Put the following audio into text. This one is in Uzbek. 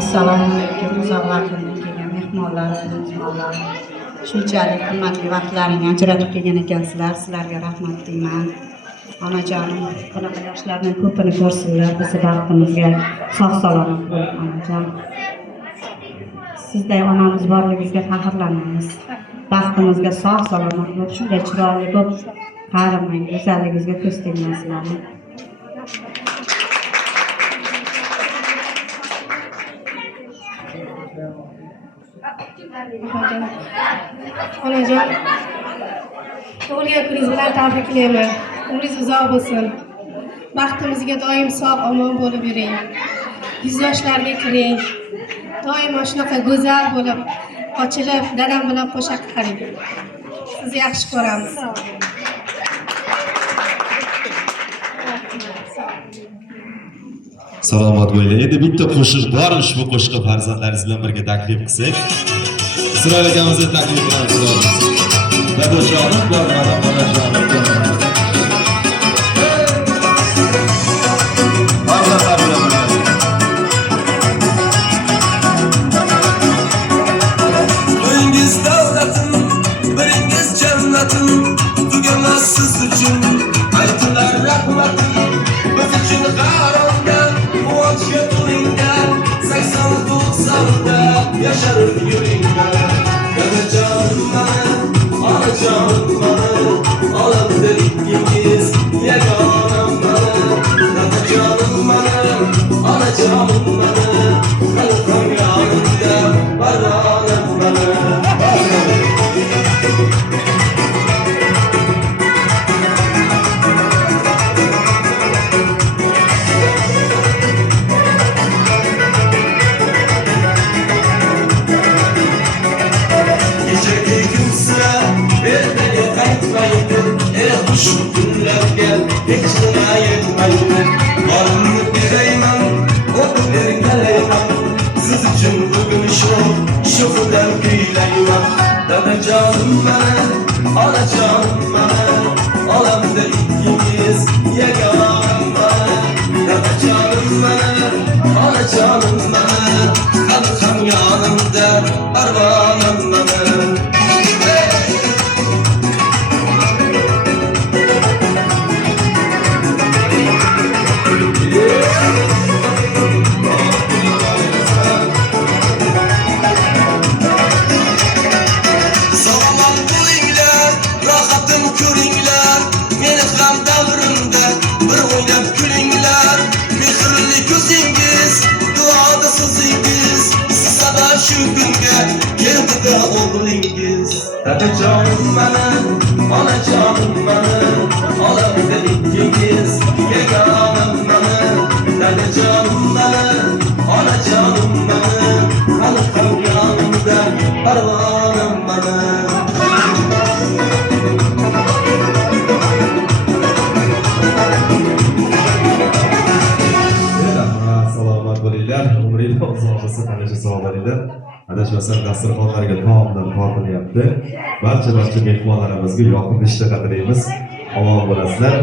Assalomu alaykum. Uzoqlardan kelgan mehmonlarim, mehmonlar. Shunchalik qimmatli vaqtlaringni ajratib kelgan ekansizlar. Sizlarga rahmat deyman. Onajonim, bunaqa yoshlarning ko'pini ko'rsinlar. Bizni baxtimizga sog' salomat bo'lib, onajon. Sizday onamiz borligingizga faxrlanamiz. Baxtimizga sog' salomat bo'lib, shunday chiroyli bo'lib qarimang, go'zalligingizga ko'z tegmaysizlar. Onajon, tug'ilgan kuningiz bilan tabriklayman. Umringiz uzoq bo'lsin. Baxtimizga doim sog' omon bo'lib yuring. Yuz yoshlarga kiring. Doimo shunaqa go'zal bo'lib, ochilib, dadam bilan qo'sha qaring. Sizni yaxshi ko'ramiz. Salomat bo'linglar. Endi bitta qo'shiq bor, ushbu qo'shiqni farzandlaringiz bilan birga taklif qilsak. Isroil akamizni taklif qilamiz. Dadajonim bor, mana onajonim bor. To'yingiz davlatim, biringiz jannatim, tugamas siz uchun aytilar rahmatim. Biz uchun qarondan, quvonchga to'lingan 80-90da yasharib yuringlar. Dadajonim mana, onajonim mana, olamda ikkingiz yagonam mana. Dadajonim mana, onajonim mana, xalqim yonimda baronam mana. Şu günlerge geçine yetmeydi. Varımı bireyman, o bir geleyman. Siz için bugün şu kadar güyleyman. Dadajonim mana, onajonim mana, olamda ikkingiz yagonam mana. Dadajonim mana, onajonim mana, xalqim yonimda parvonam mana. Şu günge geldi de oğlingiz. Dadajonim mana, onajonim mana, olamda ikkingiz yagonam mana. Dadajonim mana, onajonim mana, xalqim yonimda parvonam mana. Salomat bo'linglar. Umringiz uzoq bo'lsin, hamisha sog' bo'linglar. Adashmasam dasturxonlarga taomlar tortilyapti. Barcha mehmonlarimizga yoqimli ishtaqa tilaymiz. Omon bo'lasizlar.